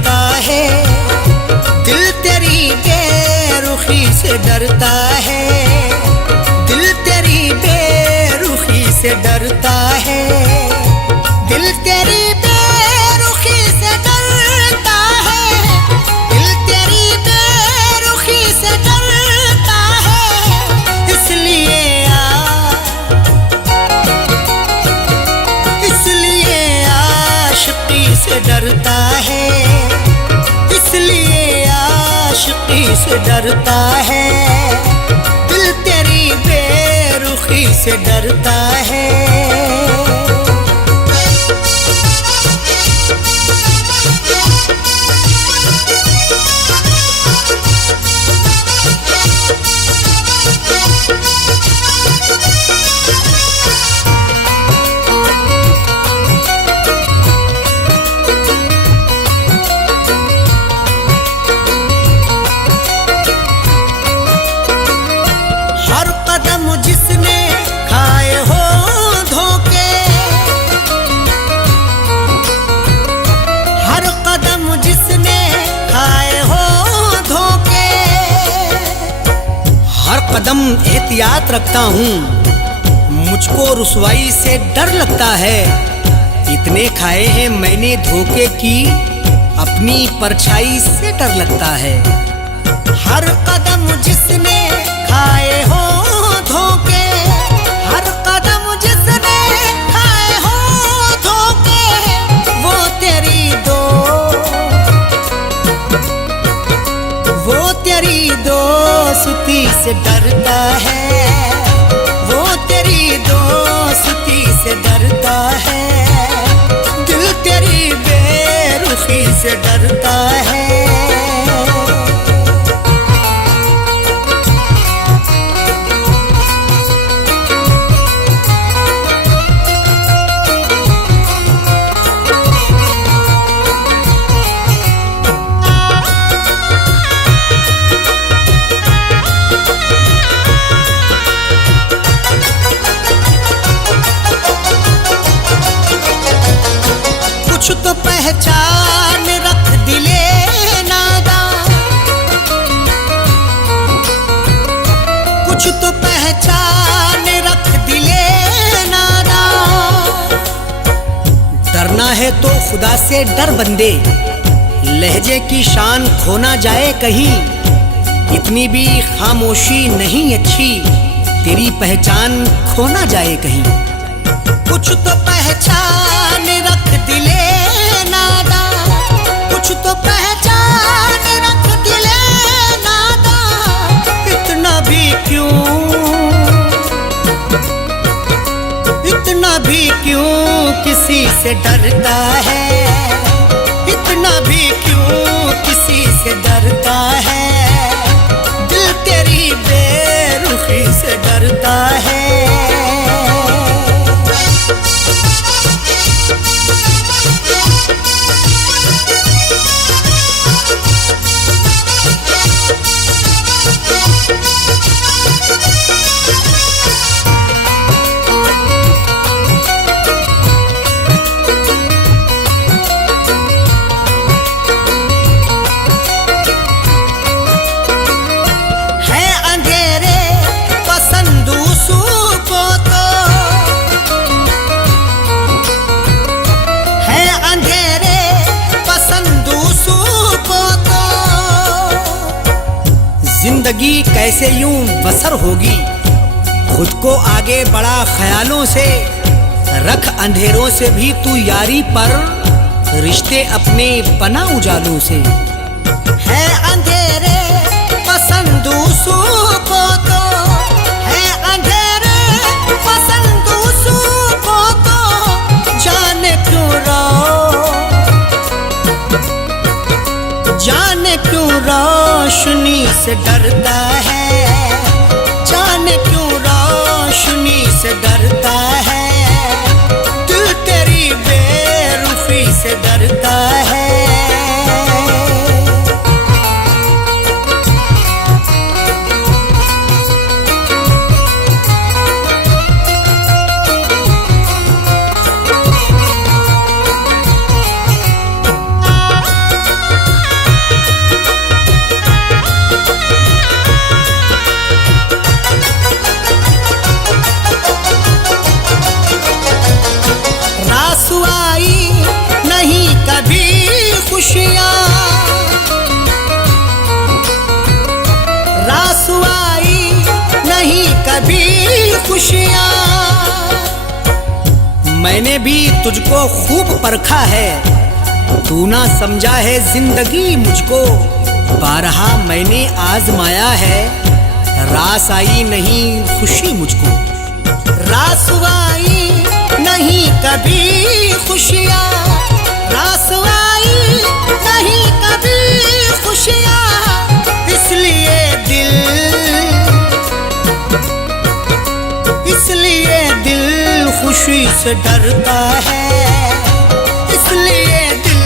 डरता है, दिल तेरी बेरुखी से डरता है, दिल तेरी बेरुखी से डरता है, दिल तेरी बेरुखी से डरता है, दिल तेरी बेरुखी से डरता है, इसलिए आशिकी से डरता है, इसलिए आशिकी से डरता है, दिल तेरी बेरुखी से डरता है। जिसने खाए हो धोखे, हर कदम जिसने खाए हो धोखे, हर कदम एहतियात रखता हूँ, मुझको रुसवाई से डर लगता है, इतने खाए हैं मैंने धोखे की, अपनी परछाई से डर लगता है। हर कदम जिसने खाए हो धोखे, हर कदम जिसने खाए हो धोखे, वो तेरी दोस्ती से डरता है, वो तेरी दोस्ती से डरता है, दिल तेरी बेरुखी से डरता है। कुछ तो पहचान रख दिले नादा, कुछ तो पहचान रख दिले नादा, डरना है तो खुदा से डर बंदे, लहजे की शान खो ना जाए कहीं, इतनी भी खामोशी नहीं अच्छी, तेरी पहचान खो ना जाए कहीं। कुछ तो पहचान रख दिले नादा, कुछ तो पहचान रख दिले नादा, इतना भी क्यों किसी से डरता है, इतना भी क्यों किसी से डरता है, दिल तेरी बेरुखी से डरता है। जिंदगी कैसे यूं बसर होगी, खुद को आगे बढ़ा ख्यालों से, रख अंधेरों से भी तू यारी पर, रिश्ते अपने बना उजालों से। है अंधेरे पसंद को तो, है अंधेरे पसंद को तो, जाने क्यों रोशनी से डरता है, जाने क्यों रोशनी से डरता है, दिल तेरी बेरुखी से डरता है। रासुआई नहीं कभी खुशियाँ। मैंने भी तुझको खूब परखा है, तू ना समझा है जिंदगी मुझको। बारहा मैंने आजमाया है, रास आई नहीं खुशी मुझको। रासुआई नहीं कभी खुशियाँ, रासुआई नहीं कभी खुशियाँ। इसलिए दिल खुशी से डरता है, इसलिए दिल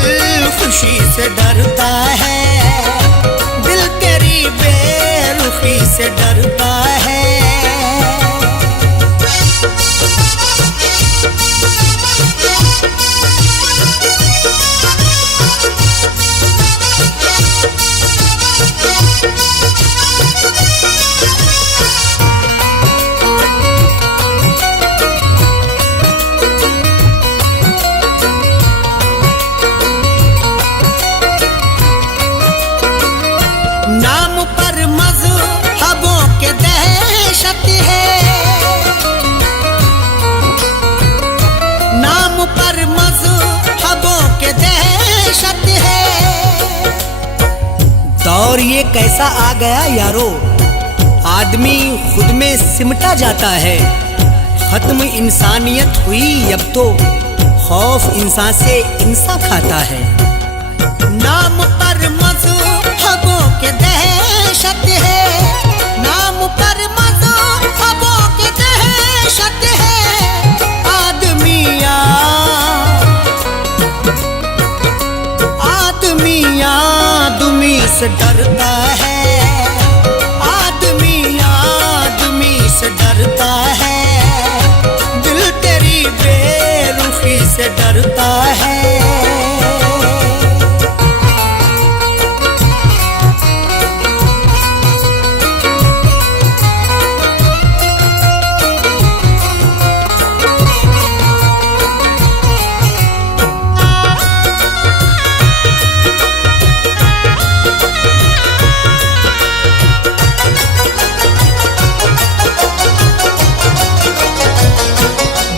खुशी से डरता है। दिल तेरी बेरुखी से डरता है। नाम पर मज़हबों के दहशत है, नाम पर मज़हबों के दहशत है। दौर ये कैसा आ गया यारो, आदमी खुद में सिमटा जाता है। खत्म इंसानियत हुई अब तो, खौफ इंसान से इंसान खाता है। नाम पर मज़हबों के दहशत है, नाम पर मज़हबों के दहशत है। आदमी से डरता है, आदमी से डरता है। दिल तेरी बेरुखी से डरता है।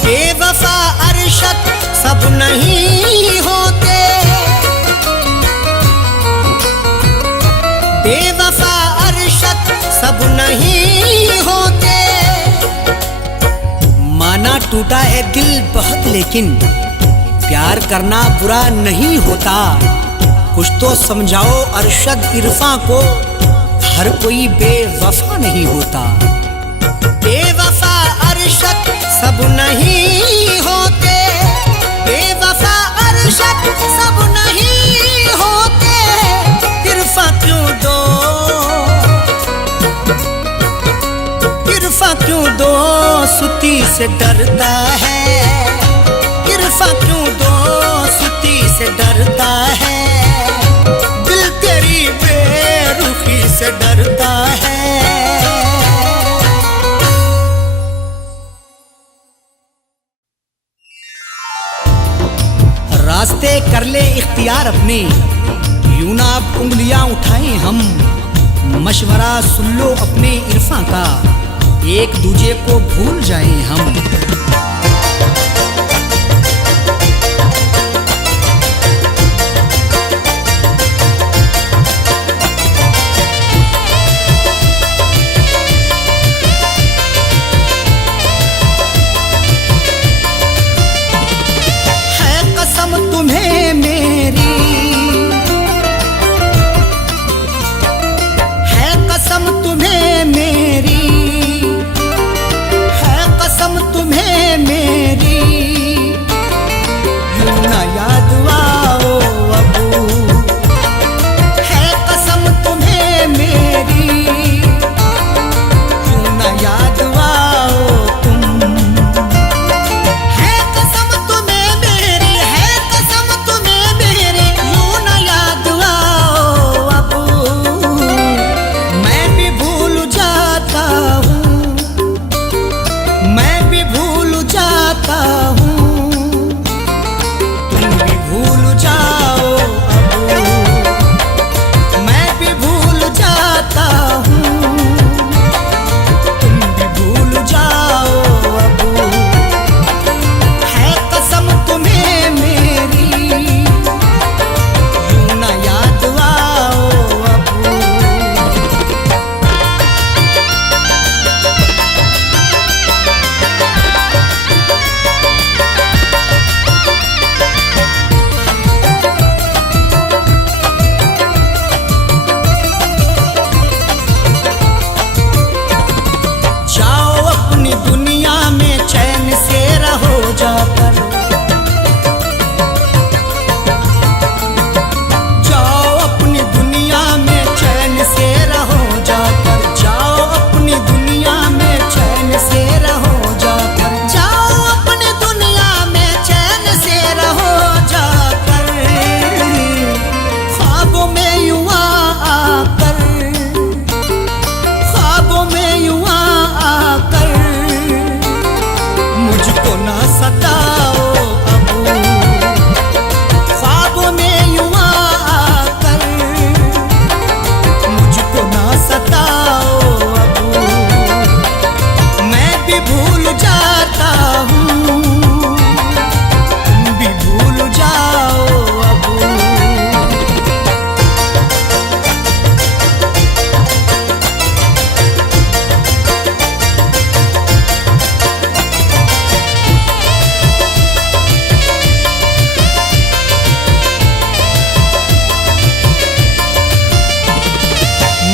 बेवफा अरशद सब नहीं होते, बेवफा अरशद सब नहीं होते। माना टूटा है दिल बहुत, लेकिन प्यार करना बुरा नहीं होता। कुछ तो समझाओ अरशद इरफां को, हर कोई बेवफा नहीं होता। बेवफा अरशद सब नहीं होते, बेवफा अरशद सब नहीं होते। इरफां क्यों दोस्ती से डरता है, इरफां क्यों दोस्ती से डरता है। दिल तेरी बेरुखी से डरता है। रास्ते कर ले इख्तियार अपने, यूं ना अब उंगलियां उठाएं हम। मशवरा सुन लो अपने इरफां का, एक दूजे को भूल जाएं हम। तुम्हें मेरी है कसम, तुम्हें मेरी है कसम, तुम्हें में यूं आकर, ख्वाबों में यूं आकर मुझको ना सताओ अब, ख्वाबों में यूं आकर मुझको ना सताओ अब, मैं भी भूल जाता हूँ तुम भी भूल जाओ अब।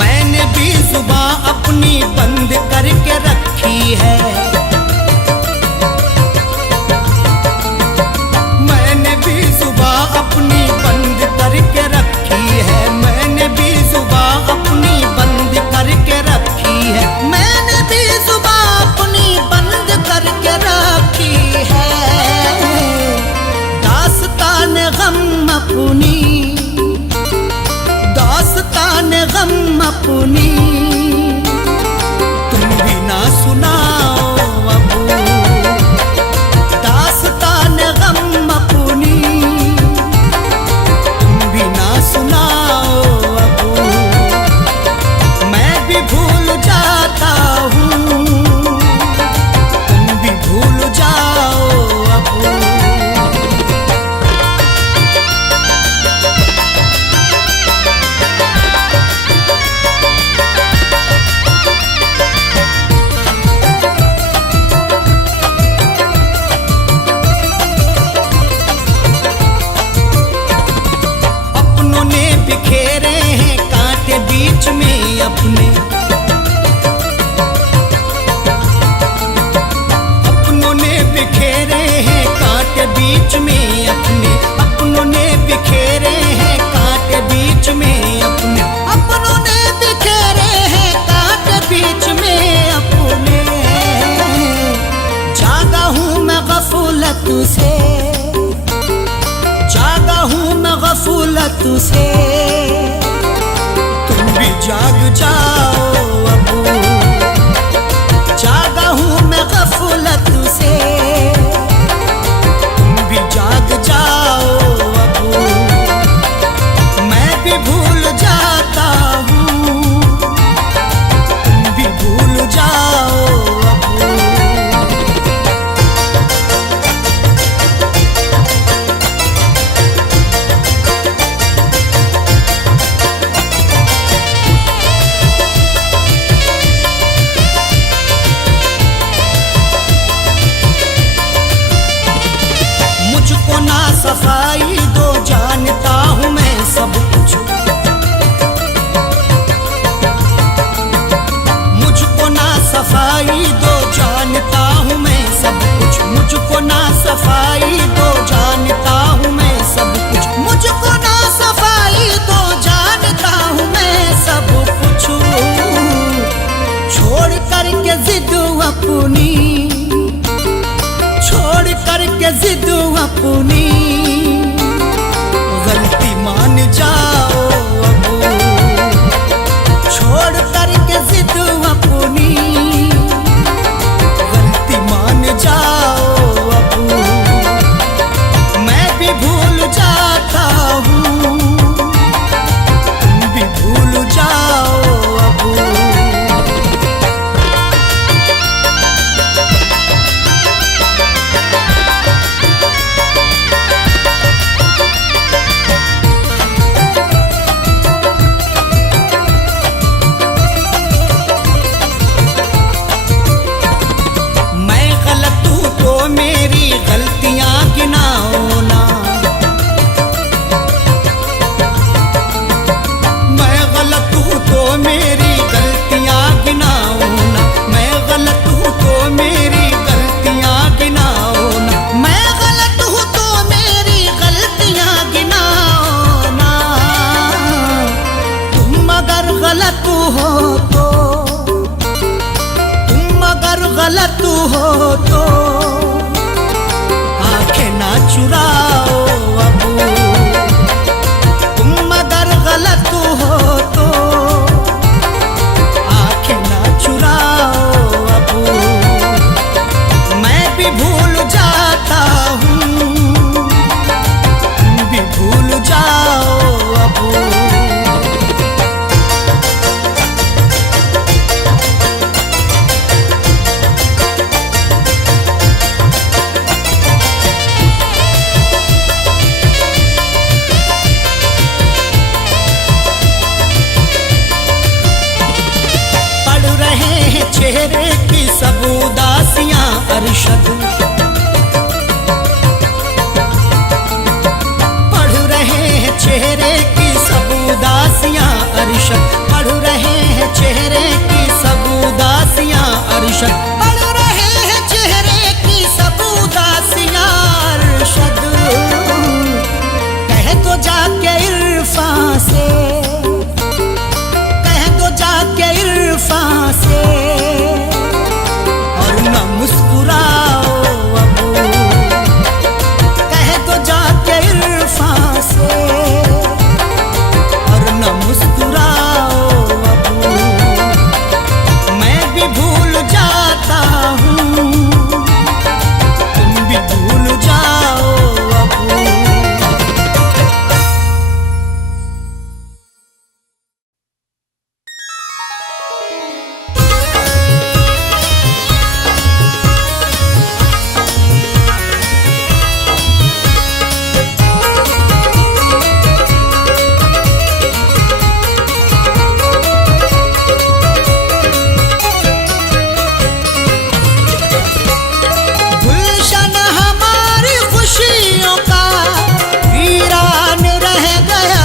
मैंने भी जुबां अपनी बंद करके रखी है, मैंने भी जुबां अपनी बंद करके रखी है, मैंने भी जुबां अपनी बंद करके रखी है, मैंने भी जुबां अपनी बंद करके रखी है। दास्तान गम अपनी, दास्तान गम अपनी तुम भी ना सुनाओ अब, दास्तान गम अपनी तुम भी ना सुनाओ अब, मैं भी भूल जाता हूँ तुम भी भूल जाओ अब। अपनों ने बिखेरे हैं कांटे बीच में अपने, अपनों ने बिखेरे हैं कांटे बीच में अपने, अपनों ने बिखेरे हैं कांटे बीच में अपने, अपनों ने बिखेरे हैं कांटे बीच में अपने। जागा हूँ मैं गफलत से, जागा हूँ मैं गफलत से तुम भी जाग जाओ अब, जागा हूँ मैं गफलत से तुम भी जाग जाओ अब, मैं भी भूल जाता हूँ तुम भी भूल जाओ अब। मुझको ना सफाई दो जानता हूँ मैं सब कुछ, मुझको ना सफाई दो जानता हूँ मैं सब कुछ, मुझको ना सफाई दो जानता हूँ मैं सब कुछ, मुझको ना सफाई दो जानता हूँ मैं सब कुछ। छोड़ करके जिद अपनी, छोड़ करके जिद अपनी गलती मान जाओ अब, छोड़ करके जिद अपनी गलती मान जाओ अब, मैं भी भूल जाता हूँ तुम भी भूल जाओ अब। चेहरे की सब उदासियां अरशद। पढ़ रहे हैं चेहरे की सब उदासियां अरशद, पढ़ रहे हैं चेहरे की सब उदासियां अरशद, पढ़ रहे हैं चेहरे की सब उदासियां अरशद। कह दो जाके इरफान से, कह दो जाके इरफान से, और न मुस्कुराओ अब। कह दो जाके इरफान से और न मुस्कुराओ अब। मैं भी भूल जाता हूँ, तुम भी भूल जाओ अब। गुलशन हमारी खुशियों का वीरान रह गया।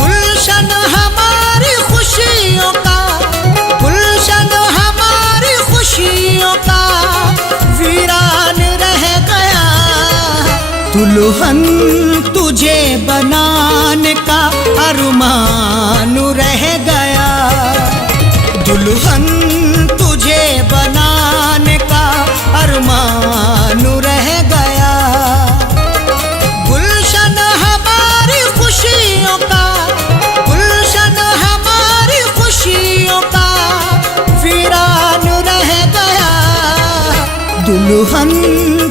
गुलशन हमारी खुशियों का, गुलशन हमारी खुशियों का वीरान रह गया। दुल्हन तुझे बनाने का अरमान रह गया। दुल्हन तुझे बनाने का अरमान रह गया। गुलशन हमारी खुशियों का, गुलशन हमारी खुशियों का वीरान रह गया। दुल्हन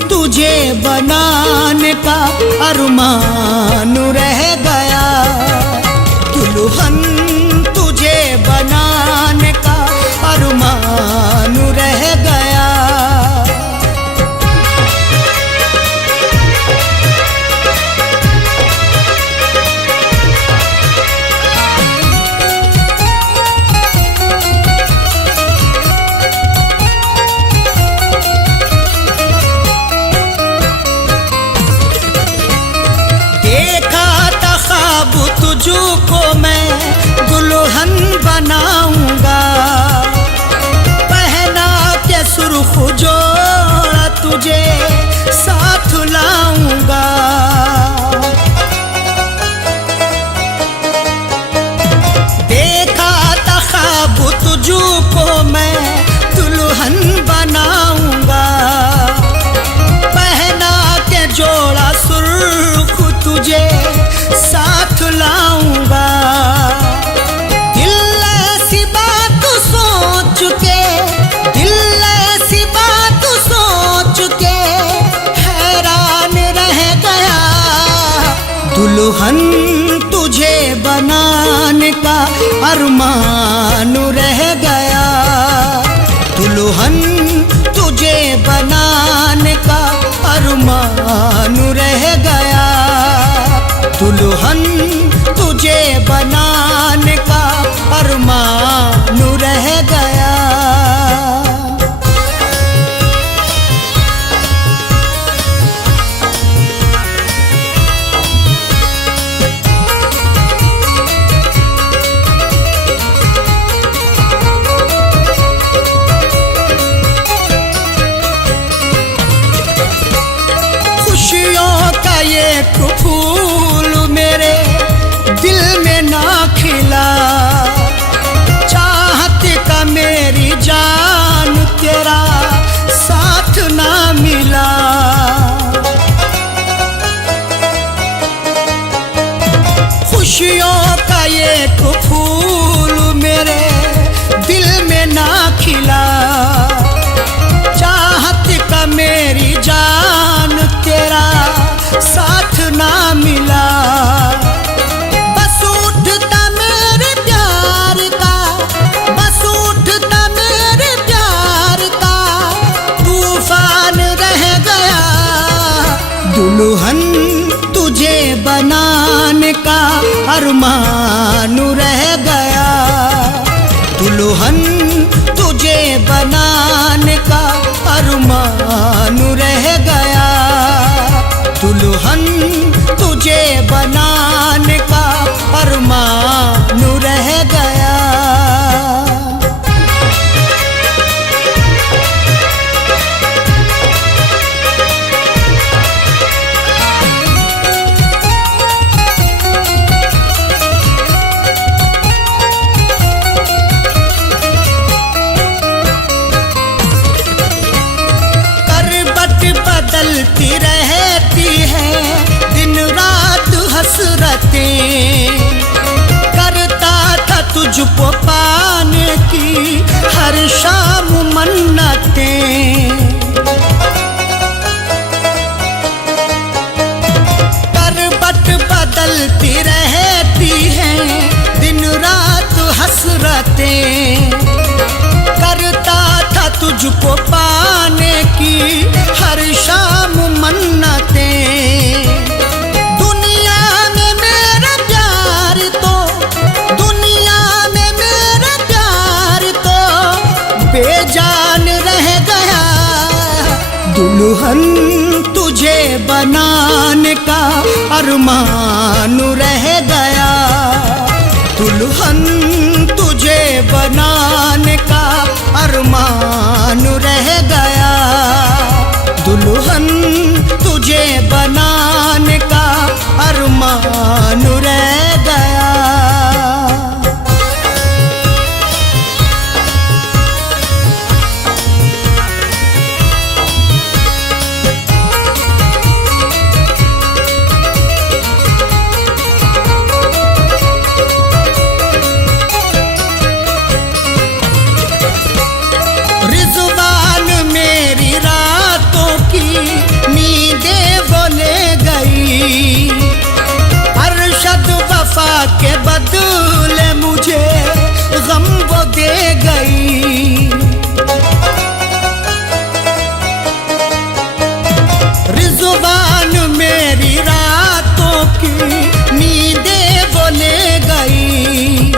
तुझे बनाने का अरमान रह गया। दुल्हन तुझे बनाने का अरमान रह गया। देखा था ख्वाब तुझको मैं दुल्हन बनाऊंगा, पहना के सुर्ख जोड़ा तुझे साथ लाऊंगा। देखा था ख्वाब तुझको मैं दुल्हन बनाऊंगा, पहना के जोड़ा सुर्ख तुझे साथ लाऊंगा। दिल ऐसी बात सोच के, दिल ऐसी बात सोच के हैरान रह गया। दुल्हन तुझे बनाने का अरमान रह गया। दुल्हन तुझे बनाने का अरमान रह गया। दुल्हन तुझे बनाने का अरमान रह गया। खुशियों का एक फूल मेरे दिल में ना खिला, चाहत का मेरी जान तेरा साथ ना मिला। खुशियों का एक फूल मेरे दिल में ना खिला, चाहत का मेरी जान तेरा साथ ना मिला। बस उठता मेरे प्यार का, बस उठता मेरे प्यार का तूफान रह गया। दुल्हन तुझे बनाने का अरमान रह गया। दुल्हन तुझे बनाने का अरमान रह गया। दुल्हन तुझे बनाने का अरमान रह गया। बदलती रहती है दिन रात हसरतें, करता था तुझको पाने की हर शाम मन्नतें। करवट बदलती रहती है दिन रात हसरतें, करता था तुझको पाने की हर शाम मन्नतें। दुनिया में मेरा प्यार तो, दुनिया में मेरा प्यार तो बेजान रह गया। दुल्हन तुझे बनाने का अरमान रह गया। दुल्हन तुझे बनाने का अरमान रह गया। दुल्हन तुझे बनाने का अरमान रह गया। रिज़वान मेरी रातों की नींदें वो ले गई। अरशद वफा के बदले मुझे गम वो दे गई। रिज़वान मेरी रातों की नींदें वो ले गई।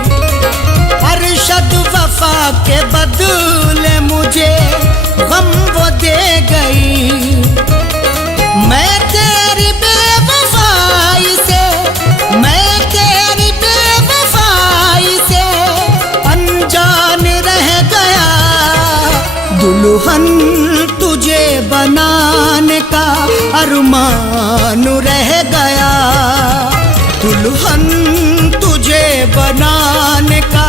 अरशद वफा के बदले मुझे गम वो दे गई। मैं तेरी बेवफाई से, मैं तेरी बेवफाई से अनजान रह गया। दुल्हन तुझे बनाने का अरमान रह गया। दुल्हन तुझे बनाने का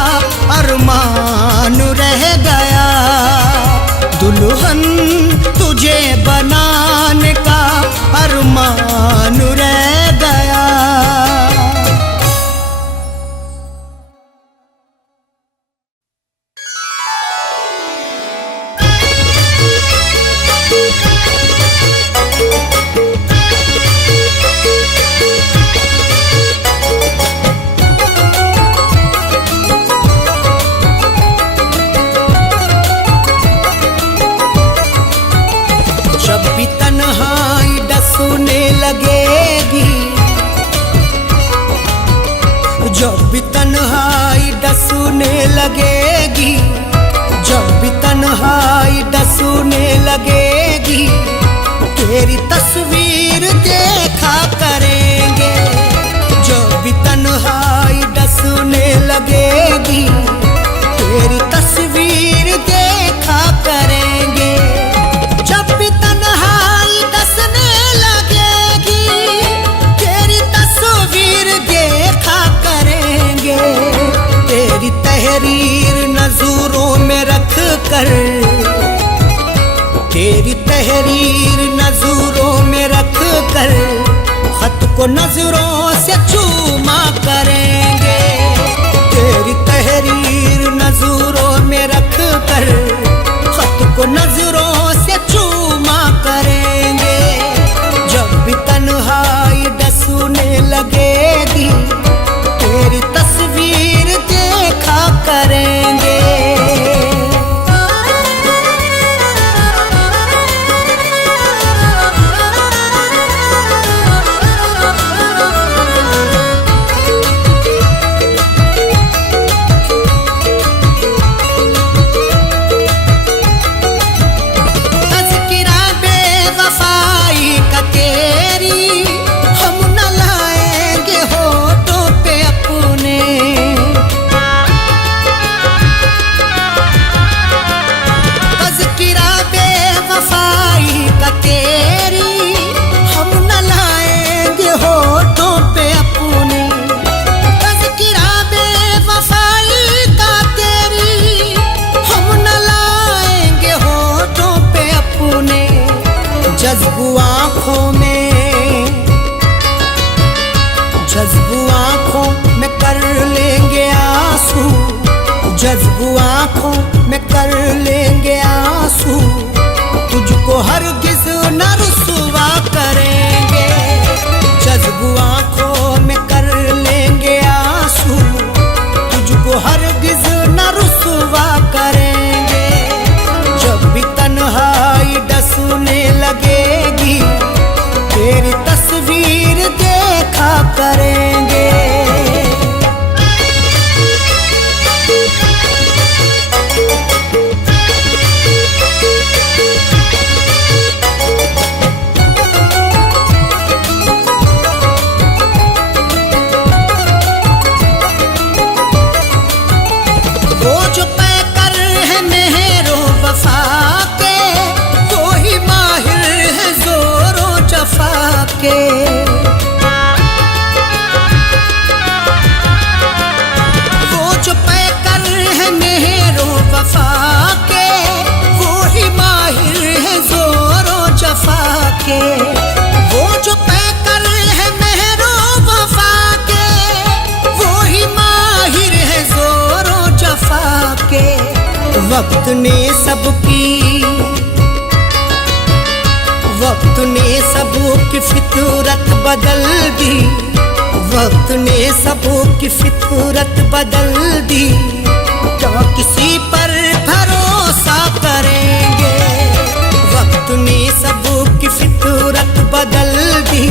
अरमान रह गया। दुल्हन तुझे बनाने का अरमान रह गया। जब भी तन्हाई डसने लगेगी, जब भी तन्हाई डसने लगेगी, जब भी तन्हाई डसने लगेगी, तेरी तस्वीर देखा करेंगे। जब भी तन्हाई डसने लगेगी, तेरी तस्वीर देखा करेंगे। जब भी तन्हाई डसने लगेगी, तेरी तस्वीर देखा करेंगे। तेरी तहरीर नजरों में रख कर, तेरी तहरीर नजरों में रख कर, खत को नजरों से चूमा करेंगे। तेरी तहरीर नजरों में रख कर, खत को नजरों से चूमा करेंगे। जब भी तन्हाई डसने लगेगी, तेरी तस्वीर देखा करेंगे। हरगिज न रुसवा करेंगे, जज्बू आंखों में कर लेंगे आंसू, तुझको हरगिज न रुसवा करेंगे। जब भी तन्हाई डसने लगेगी, तेरी तस्वीर देखा करेंगे। वो जो पैकर है मेहरो वफा के, वो ही माहिर है जोरो जफा के। वो जो पैकर है मेहरो वफा के, वो ही माहिर है जोरो जफा के। वो जो पैकर है मेहरो वफा के, वो ही माहिर है जोरो जफा के। वक्त ने सबकी फितरत बदल दी, वक्त ने सबकी फितरत बदल दी। क्या किसी पर भरोसा करेंगे, वक्त ने सबकी फितरत बदल दी।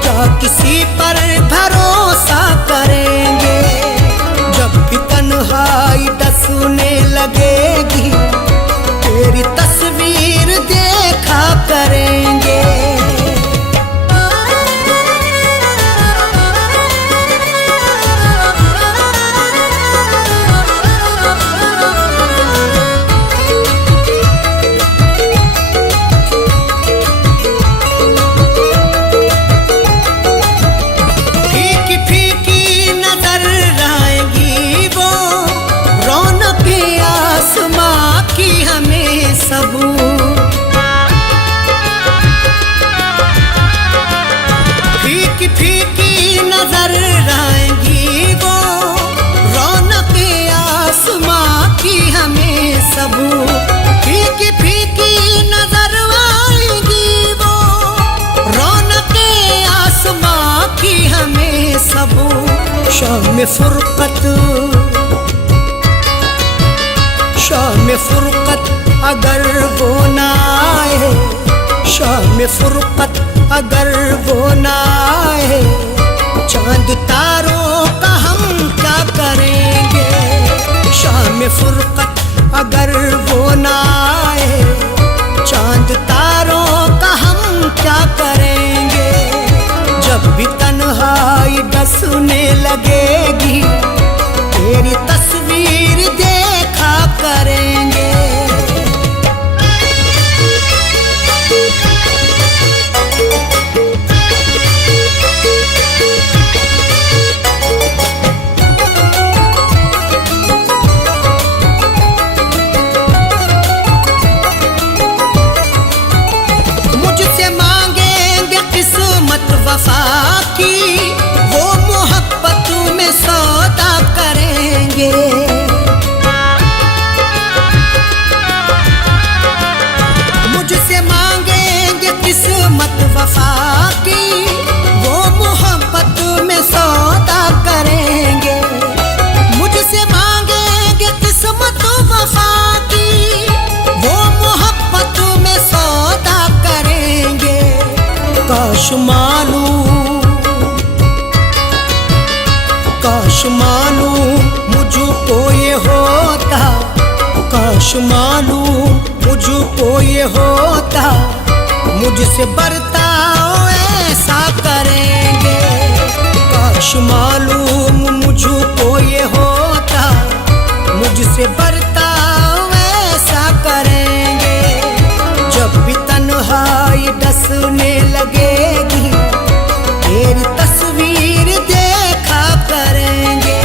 क्या किसी पर भरोसा करेंगे, जब भी तन्हाई डसने लगेगी, तेरी तस्वीर देखा करेंगे। फीकी फीकी नजर आएगी वो, रौनक आसमां की हमें सब। फीकी फीकी नजर आएगी वो, रौनक आसमां की हमें सब। फीकी फीकी नजर आएगी वो, रौनक आसमां की हमें सब। शाम फुरकत, शाम फुरकत अगर वो ना आए, शाम फुरकत अगर वो ना आए, चांद तारों का हम क्या करेंगे। शाम फुरकत अगर वो ना आए, चांद तारों का हम क्या करेंगे। जब भी तन्हाई डसने लगेगी, तेरी तस्वीर देखा करेंगे। मुझसे मांगेंगे किस्मत वफा की, वो मोहब्बत में सौदा करेंगे। मुझसे मांगेंगे किस्मत वफा की, वो मोहब्बत में सौदा करेंगे। मुझसे मांगेंगे किस्मत वफा की, वो मोहब्बत में सौदा करेंगे। काश मालूम मुझको ये होता, काश मालूम मुझको ये होता, मुझसे बर्ताव ऐसा करेंगे। काश मालूम मुझको ये होता, मुझसे बर्ताव ऐसा करेंगे। जब भी तन्हाई डसने लगेगी, तेरी तस्वीर देखा करेंगे।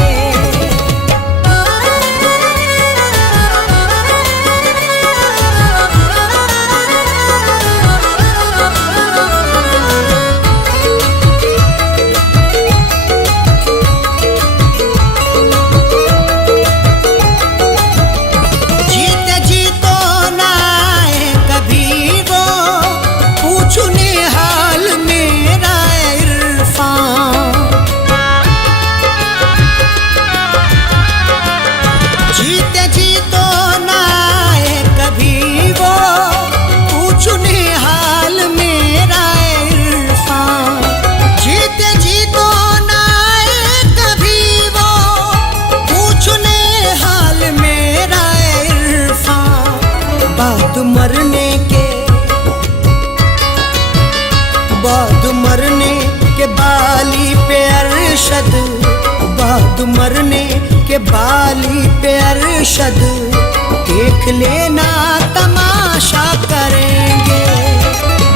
मरने के बाली पे अरशद, बाद मरने के बाली पे अरशद, देख लेना तमाशा करेंगे।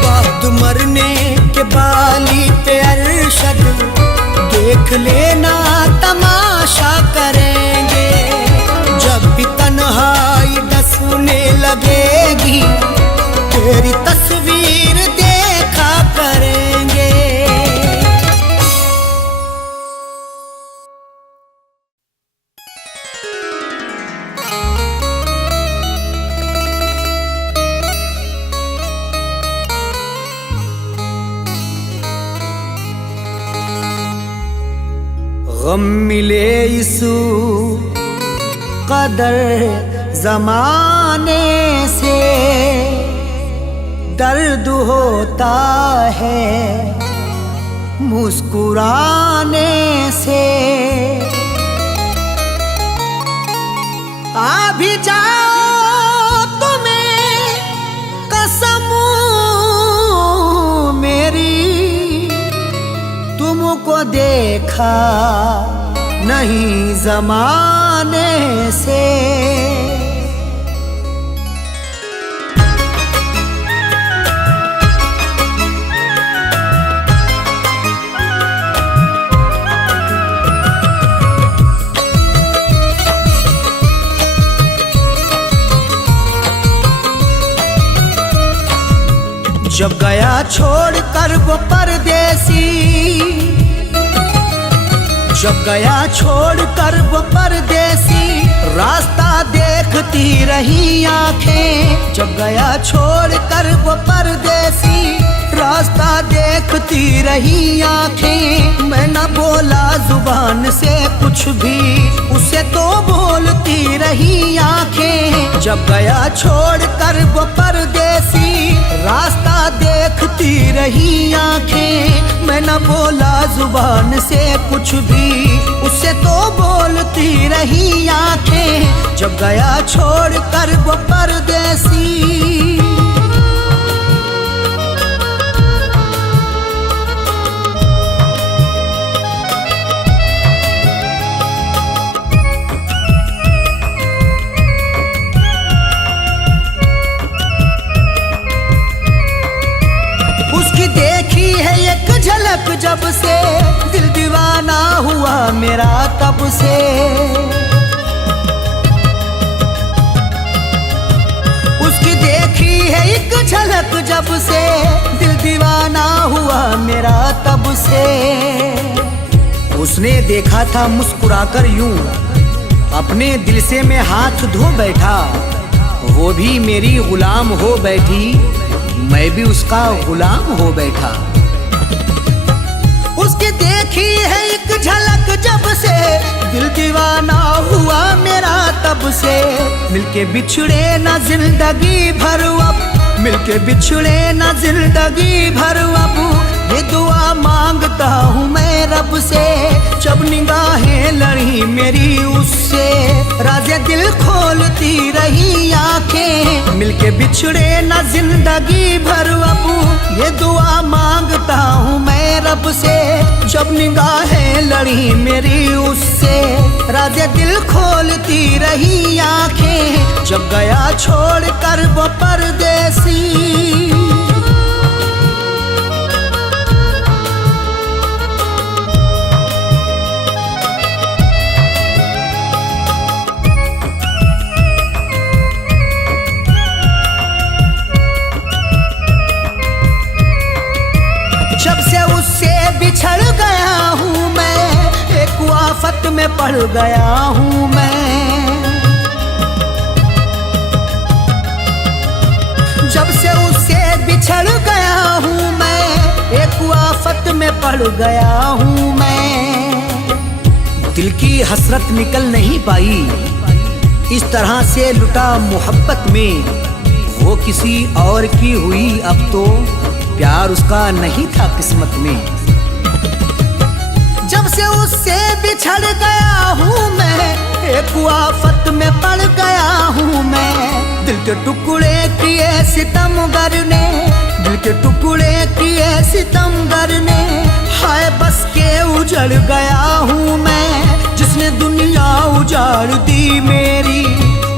बाद मरने के बाली पे अरशद, देख लेना तमाशा करेंगे। जब भी तन्हाई डसने लगेगी, तेरी तस्वीर देखा करेंगे। गम मिले इस कदर जमाने से, दर्द होता है मुस्कुराने से। आ भी जाओ तुम्हें कसम मेरी, तुमको देखा नहीं जमाने से। जब गया छोड़ कर वो परदेसी, जब गया छोड़ कर वो परदेसी, रास्ता देखती रही आंखें। जब गया छोड़ कर वो परदेसी, रास्ता देखती रही आंखें। मैं न बोला जुबान से कुछ भी, उसे तो बोलती रही आंखें। जब गया छोड़ कर वो परदेसी, रास्ता देखती रही आंखें। मैं न बोला जुबान से कुछ भी, उसे तो बोलती रही आंखें। जब गया छोड़ कर वो परदेसी। झलक जब से दिल दीवाना हुआ मेरा तब से। उसकी देखी है एक झलक जब से दिल दीवाना हुआ मेरा तब से। उसने देखा था मुस्कुराकर यूं, अपने दिल से मैं हाथ धो बैठा। वो भी मेरी गुलाम हो बैठी, मैं भी उसका गुलाम हो बैठा। उसकी देखी है एक झलक जब से दिल दीवाना हुआ मेरा तब से। मिलके बिछड़े ना जिंदगी भर अब, मिलके बिछड़े ना जिंदगी भर अब। ये दुआ मांगता हूँ मैं रब से, जब निगाहें लड़ी मेरी उससे। राज़े दिल खोलती रही आंखें, मिलके बिछड़े ना जिंदगी भर अब। ये दुआ मांगता हूँ मैं रब से, जब निगाहें लड़ी मेरी उससे। राज़े दिल खोलती रही आंखें, जब गया छोड़ कर वो परदेसी। जब से उससे बिछड़ गया हूँ मैं, एक आफत में पड़ गया हूँ मैं। जब से उससे बिछड़ गया हूँ मैं, एक आफत में पड़ गया हूँ मैं। दिल की हसरत निकल नहीं पाई, इस तरह से लुटा मोहब्बत में। वो किसी और की हुई, अब तो प्यार उसका नहीं था किस्मत में। जब से उससे बिछड़ गया हूँ मैं, एक आफत में पड़ गया हूँ मैं। दिल के टुकड़े किए सितमगर ने, दिल के टुकड़े किए सितमगर ने, हाय बस के उजड़ गया हूँ मैं। जिसने दुनिया उजाड़ दी मेरी,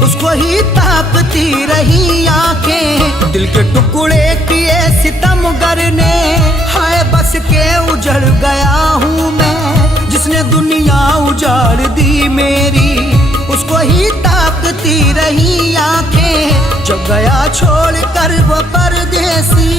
उसको ही ताकती रही आंखें। दिल के टुकड़े किए सितमगर ने, हाय बस के उजड़ गया हूँ मैं। जिसने दुनिया उजाड़ दी मेरी, उसको ही ताकती रही आंखें। जब गया छोड़ कर वो परदेसी,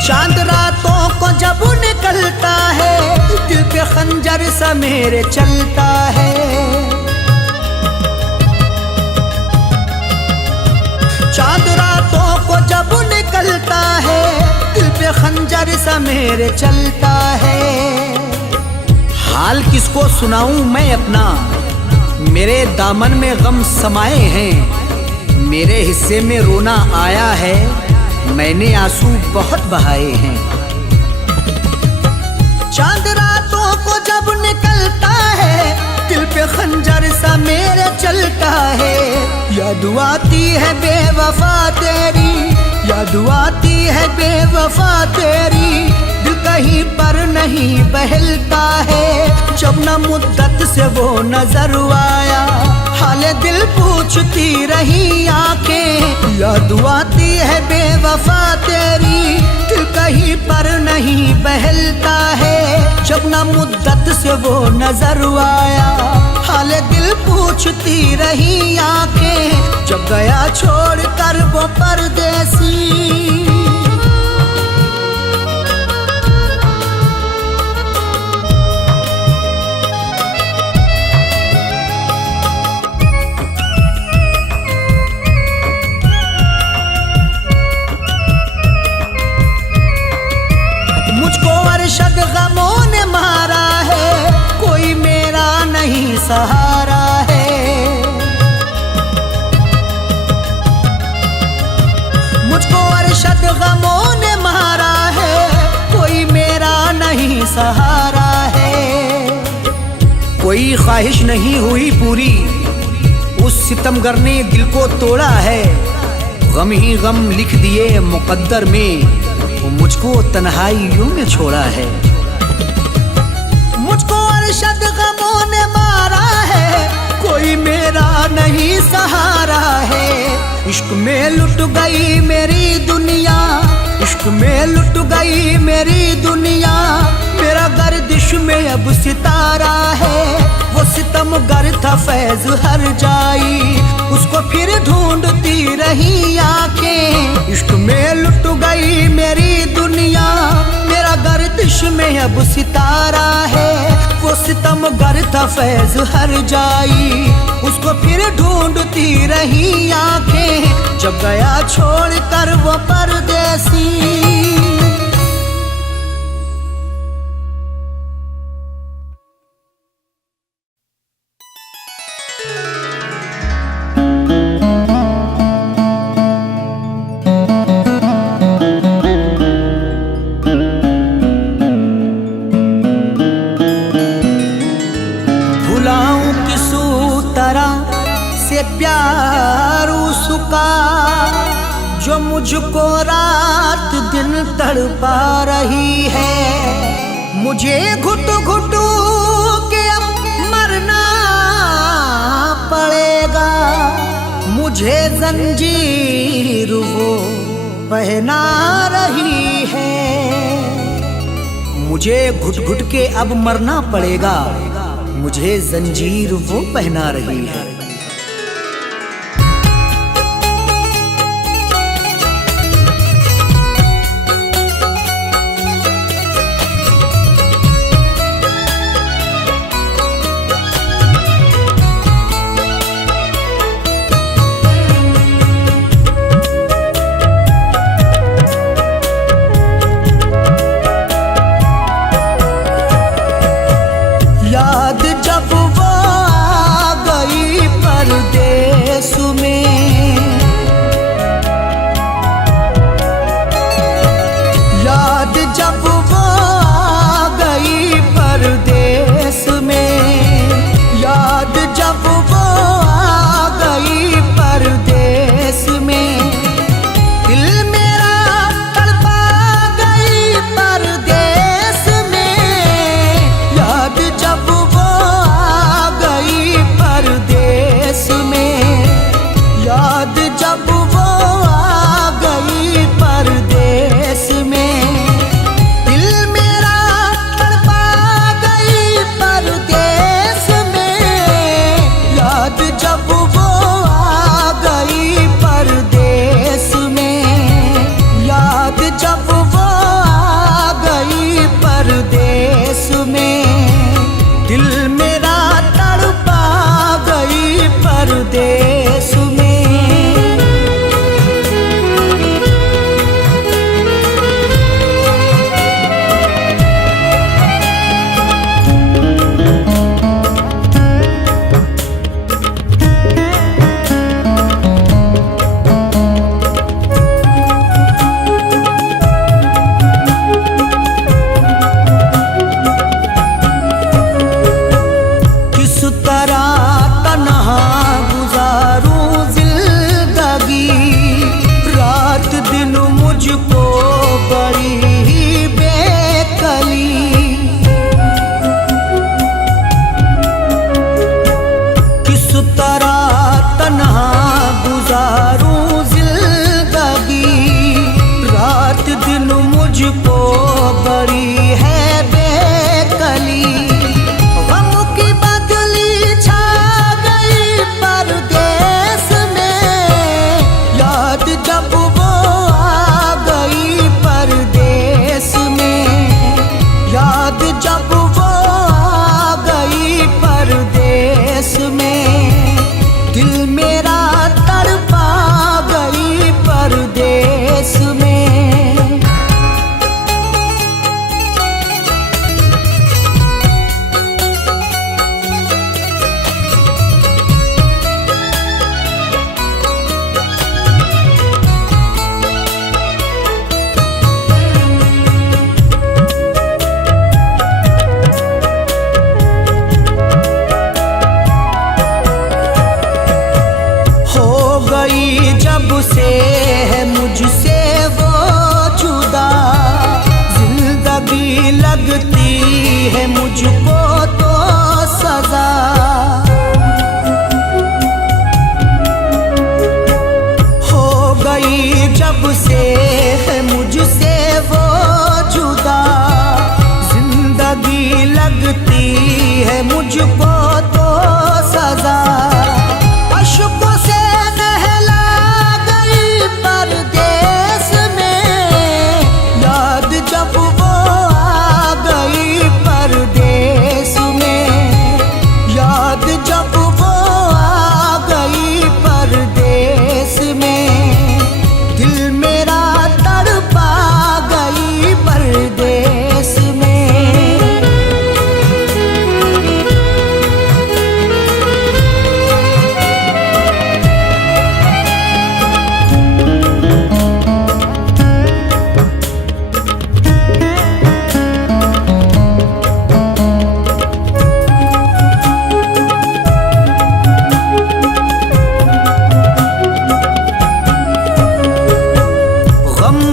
चांद रातों को जब निकलता है, दिल पे खंजर सा मेरे चलता है। चांद रातों को जब निकलता है, दिल पे खंजर सा मेरे चलता है। हाल किसको सुनाऊं मैं अपना, मेरे दामन में गम समाए हैं। मेरे हिस्से में रोना आया है, मैंने आंसू बहुत बहाए हैं। चांद रातों को जब निकलता है, दिल पे खंजर सा मेरे चलता है। याद आती है बेवफा तेरी, याद आती है बेवफा तेरी। दिल कहीं पर नहीं बहलता है, जब न मुद्दत से वो नजर आया, हाले दिल पूछती रही आंखें। याद आती है बेवफा तेरी, दिल कहीं पर नहीं बहलता है, जब न मुद्दत से वो नजर आया, हाले दिल पूछती रही आंखें। जब गया छोड़ कर वो परदेसी, अरशद गमों ने मारा है, कोई मेरा नहीं सहारा है। मुझको अरशद गमों ने मारा है, कोई मेरा नहीं सहारा है। कोई ख्वाहिश नहीं हुई पूरी, उस सितमगर ने दिल को तोड़ा है। गम ही गम लिख दिए मुकद्दर में, मुझको तन्हाइयों में छोड़ा है। मुझको अरशद गमों ने मारा है, कोई मेरा नहीं सहारा है। इश्क में लुट गई मेरी दुनिया, इश्क में लुट गई मेरी दुनिया। मेरा गर्दिश में अब सितारा है, वो सितमगर था फैज हर जाई, उसको फिर ढूंढती रही आंखें। इश्क में लुट गई मेरी दुनिया, मेरा गर्दिश में अब सितारा है, वो सितमगर था फैज हर जाई, उसको फिर ढूंढती रही आंखें। जब गया छोड़ कर वो परदेसी, प्यार उसका जो मुझको रात दिन तड़पा रही है। मुझे घुट घुट के अब मरना पड़ेगा, मुझे जंजीर वो पहना रही है। मुझे घुट घुट के अब मरना पड़ेगा, मुझे जंजीर वो पहना रही है। याद जब वो आ गई मुझको बड़ी है बेकली। गम की बदली छा गई परदेस में, याद जब वो आ गई परदेस में, याद जब वो आ गई परदेस में, दिल मेरा तड़पा गई परदेस में। जब से है मुझसे वो जुदा, जिंदगी लगती है मुझको तो सजा। हो गई जब से है मुझसे वो जुदा, जिंदगी लगती है मुझको तो सजा। अशकों से परदेस में, याद जब वो आ गई परदेस में, याद जब वो आ गई परदेस में, दिल मेरा तड़पा गई परदेस में।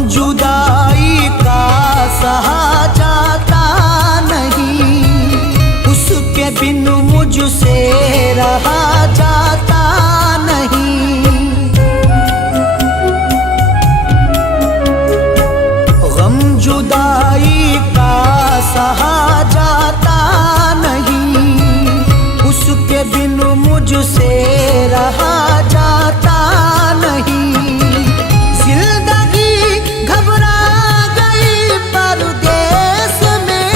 जुदाई का सहा जाता नहीं, उसके बिन मुझसे रहा जाता नहीं। गम जुदाई का सहा जाता नहीं, उसके बिन मुझसे रहा जाता नहीं। परदेस में,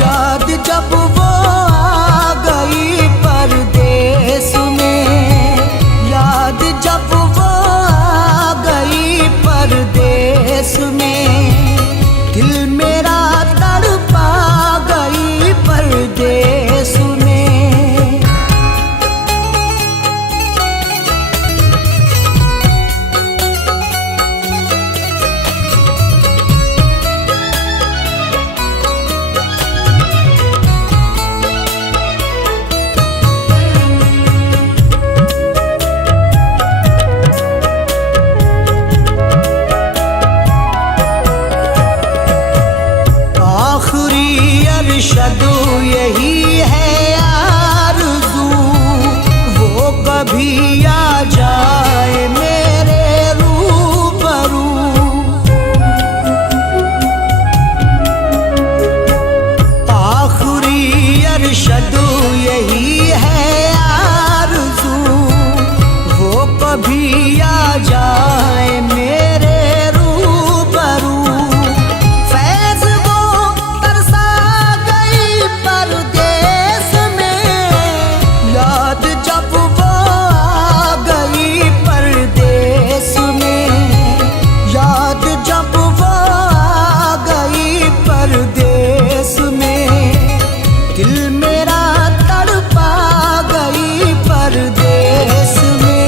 याद जब वो आ गई परदेस में, याद जब वो आ गई परदेस में, दिल मेरा तड़पा गई परदेस में। अरशद यही है आरज़ू, वो कभी आ जाए मेरे रूबरू। आखिरी अरशद यही है आरज़ू, वो कभी आ जाए मेरे रूबरू। परदेस में, याद जब वो आ गई परदेस में, याद जब वो आ गई परदेस में, दिल मेरा तड़पा गई परदेस में।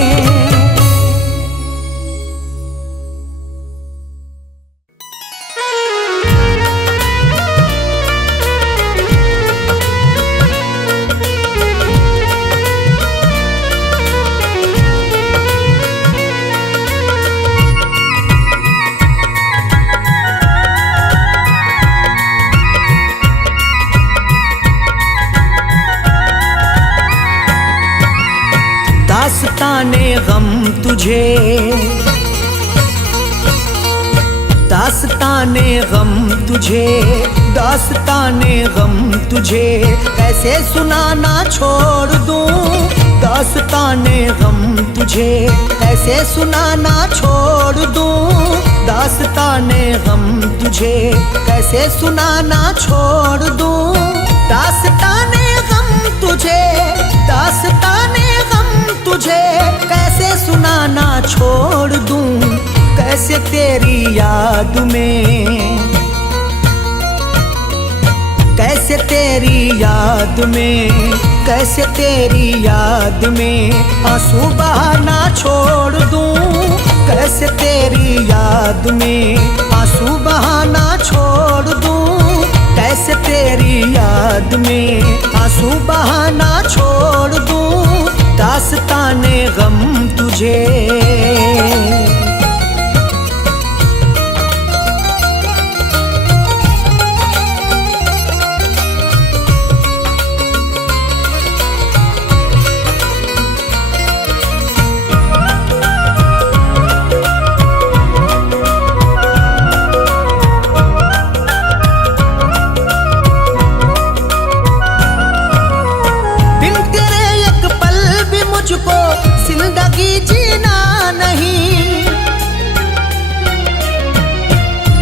दास्ताने गम तुझे, दास्तान दास्ताने गम तुझे, दास्ताने गम तुझे कैसे सुनाना छोड़ दूं, दास्ताने गम तुझे कैसे सुनाना छोड़ दूं, दास्ताने गम तुझे कैसे सुनाना छोड़ दूं, दास्ताने गम तुझे, दास्ताने गम तुझे कैसे सुनाना छोड़ दूं, कैसे तेरी याद में, कैसे तेरी याद में, कैसे तेरी याद में आंसू बहाना छोड़ दूं, कैसे तेरी याद में आंसू बहाना छोड़ दूं, कैसे तेरी याद में आंसू बहाना छोड़ दूं, दास्ताने गम तुझे। जिंदगी जीना नहीं,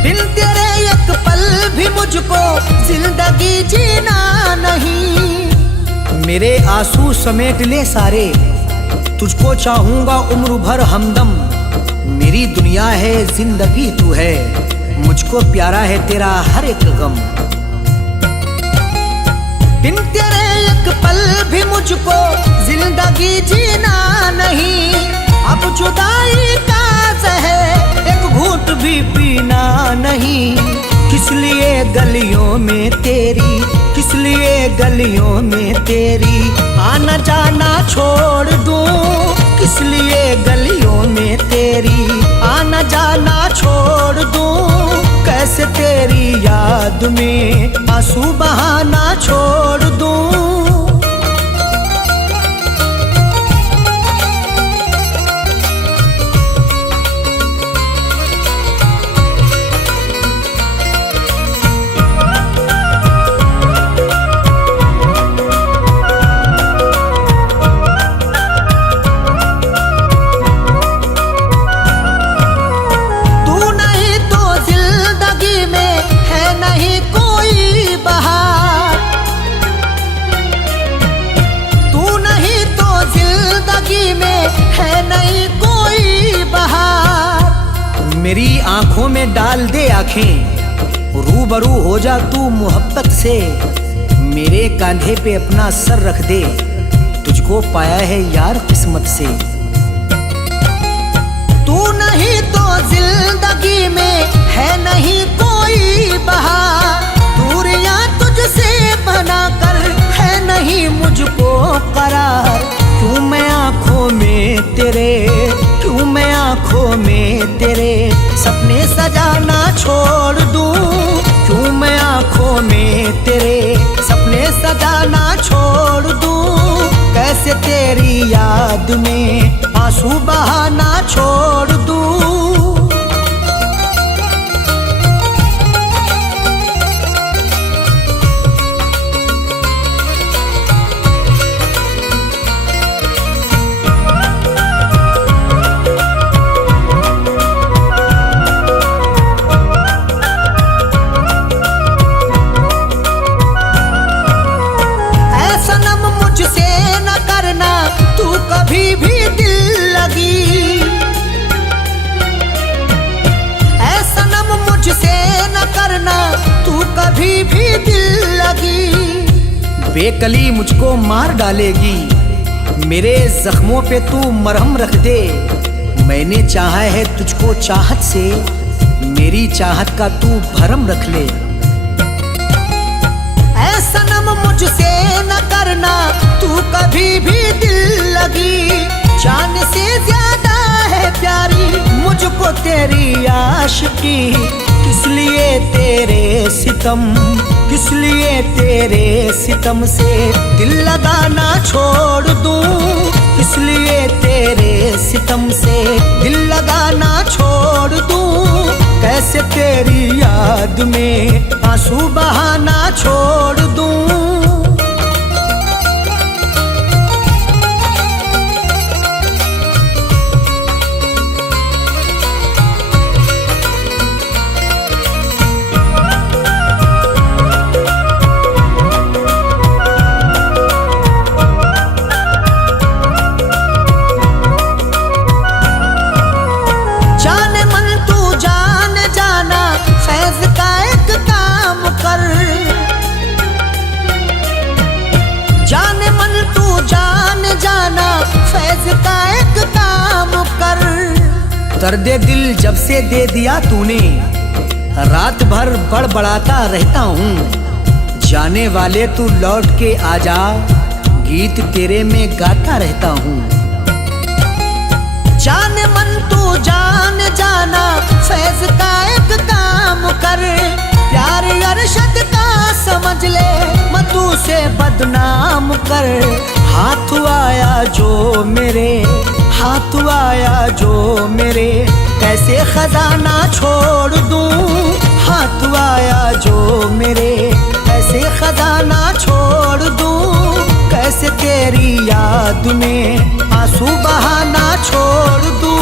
बिन तेरे एक पल भी मुझको जिंदगी जीना नहीं। मेरे आंसू समेट ले सारे, तुझको चाहूंगा उम्र भर हमदम, मेरी दुनिया है जिंदगी तू है, मुझको प्यारा है तेरा हर एक गम। बिन तेरे एक पल भी मुझको जिंदगी जीना नहीं, अब जुदाई का ज़हर एक घूंट भी पीना नहीं। किस लिए गलियों में तेरी, किस लिए गलियों में तेरी आना जाना छोड़ दूं, किस लिए गलियों में तेरी आना जाना छोड़ दूं, कैसे तेरी याद में आंसू बहाना छोड़ दूं। मेरी आंखों में डाल दे आंखें, रूबरू हो जा तू मोहब्बत से, मेरे कांधे पे अपना सर रख दे, तुझको पाया है यार किस्मत से। तू नहीं तो जिंदगी में है नहीं कोई बहार, दूरियां तुझसे बनाकर है नहीं मुझको करार। क्यों मैं आंखों में तेरे, क्यों मैं आंखों में तेरे सपने सजाना छोड़ दूं, क्यों मैं आंखों में तेरे सपने सजाना छोड़ दूं, कैसे तेरी याद में आंसू बहाना छोड़ दूं। कभी भी दिल लगी ऐसा नम मुझसे न करना, तू कभी भी दिल लगी। बेकली मुझको मार डालेगी, मेरे जख्मों पे तू मरहम रख दे, मैंने चाहा है तुझको चाहत से, मेरी चाहत का तू भरम रख ले। ऐसा नम मुझसे न करना, तू कभी भी दिल लगी, जान से ज्यादा है प्यारी मुझको तेरी आशिकी। किस लिए तेरे सितम, किस लिए तेरे सितम से दिल लगाना छोड़ दूं, किस लिए तेरे सितम से दिल लगाना छोड़ दूं, कैसे तेरी याद में आंसू बहाना छोड़ दूं। जाने मन तू जान जाना, फैज का एक काम कर। दर्द दिल जब से दे दिया तूने, रात भर बड़बड़ाता रहता हूँ। जाने वाले तू लौट के आजा, गीत तेरे में गाता रहता हूँ। जाने मन तू जान जाना, फैज का एक काम कर। प्यार अरशद का समझ ले, मधु से बदनाम कर। हाथ आया जो मेरे, हाथ आया जो मेरे, कैसे खजाना छोड़ दूं। हाथ आया जो मेरे, कैसे खजाना छोड़ दूं। कैसे तेरी याद में आंसू बहाना छोड़ दूं।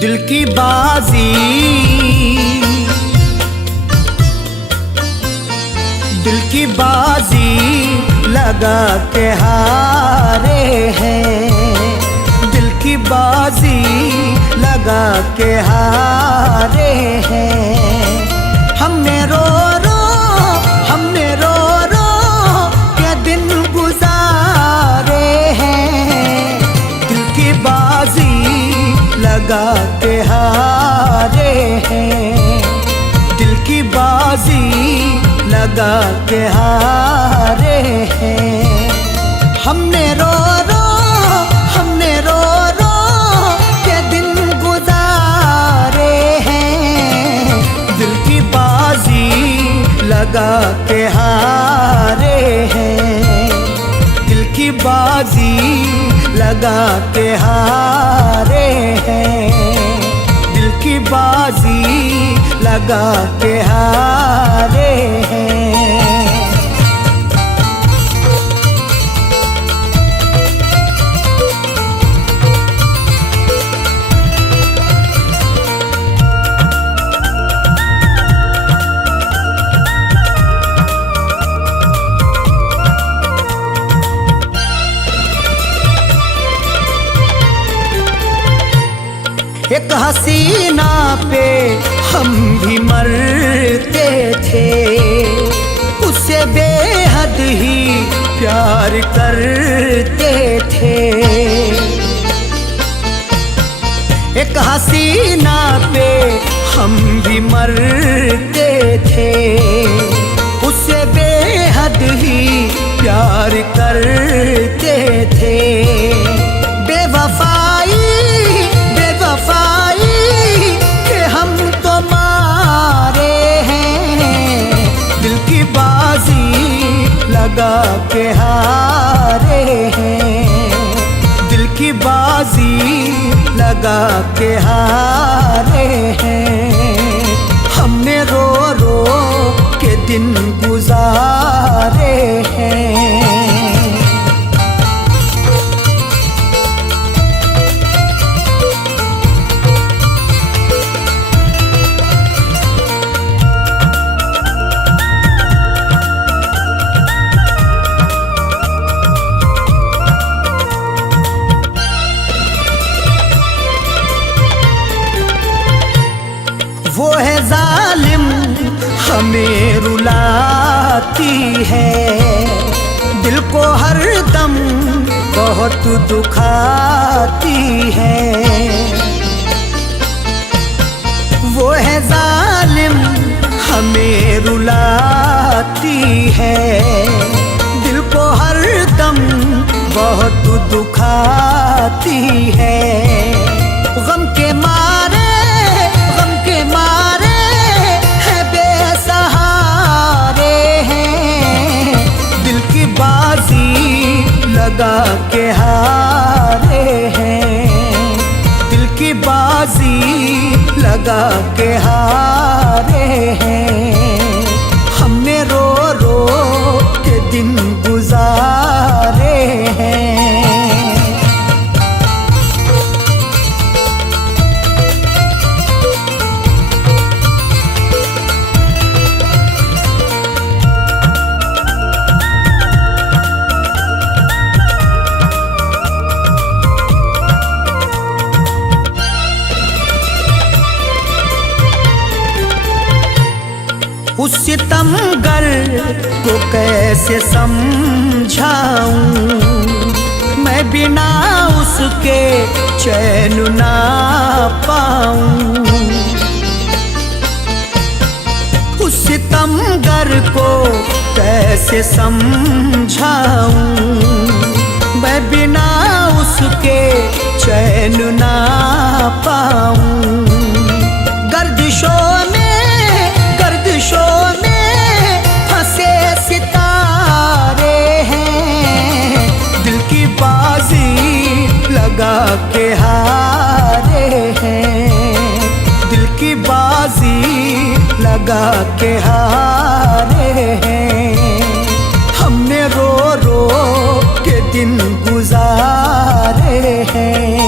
दिल की बाजी, दिल की बाजी लगा के हारे हैं। दिल की बाजी लगा के हारे हैं। हमने रो रो, हमने रो रो के दिन गुजारे हैं। दिल की बाजी लगा के हारे हैं। दिल की बाजी लगा के हारे हैं। हमने रो रो, हमने रो रो के दिन गुजारे हैं। दिल की बाजी लगा के हारे हैं। दिल की बाजी लगा के हारे हैं। दिल की बाजी लगा के हारे हैं। एक हसीना पे हम भी मरते थे, उससे बेहद ही प्यार करते थे। एक हसीना पे हम भी मरते थे, उससे बेहद ही प्यार करते थे। बेवफाई बेवफाई के हम तो मारे हैं। दिल की बाजी लगा के हारे हैं। दिल की बाजी लगा के हारे हैं। हमने रो रो के दिन गुजारे हैं। वो है जालिम हमें रुलाती है, दिल को हर दम बहुत दुखाती है। वो है जालिम हमें रुलाती है, दिल को हर दम बहुत दुखाती है। गम के मारे हैं बेसहारे हैं, दिल की बाजी लगा के हारे हैं, दिल की बाजी लगा के हारे हैं। हमने रो रो के दिन गुजारे हैं। उस सितमगर को कैसे समझाऊं, मैं बिना उसके चैन ना पाऊं। उस सितमगर को कैसे समझाऊं, मैं बिना उसके चैन ना पाऊं। गर्दिशों में फंसे सितारे हैं, दिल की बाजी लगा के हारे हैं, दिल की बाजी लगा के हारे हैं। हमने रो रो के दिन गुजारे हैं।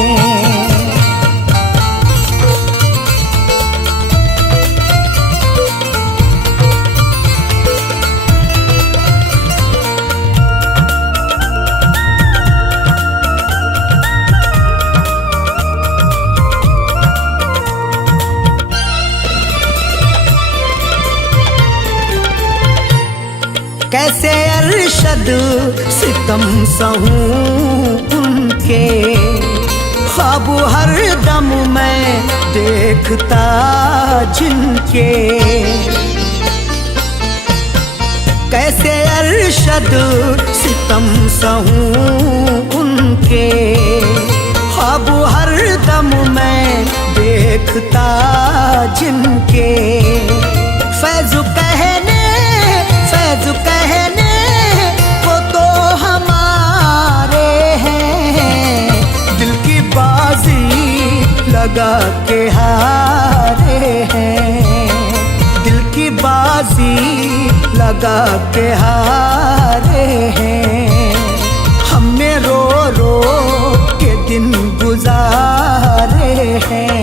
कैसे अरशद सितम सहूं उनके, ख्वाब हर दम मैं देखता जिनके। कैसे अरशद सितम सहूं उनके, ख्वाब हर दम मैं देखता जिनके। फैज़ कहने वो तो हमारे हैं, दिल की बाजी लगा के हारे हैं, दिल की बाजी लगा के हारे हैं। हमने रो रो के दिन गुजारे हैं।